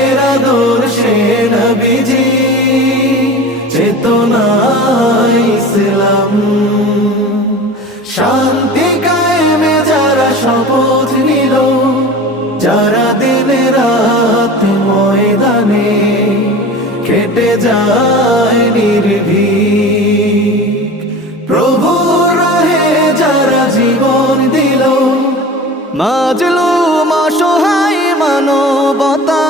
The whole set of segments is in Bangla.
যাদের আদর্শে নবীজি চেতনা ইসলাম শান্তি কায়েমে যারা শপথ নিল যারা দিনে রাত ময়দানে কেটে যায় নির্ভীক প্রভু রাহে যারা জীবন দিল মাজলু অসহায় মানবতার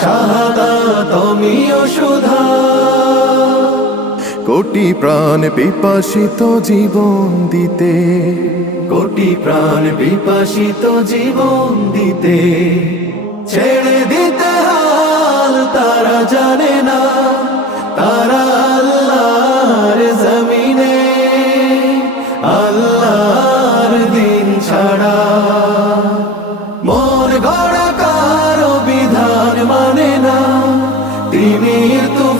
শাহাদা তুমিও সুধা। কোটি প্রাণ বিপাসিত জীবন দিতে। কোটি প্রাণ বিপাসিত জীবন দিতে। ছেড়ে দিতে হাল তারা জানে না।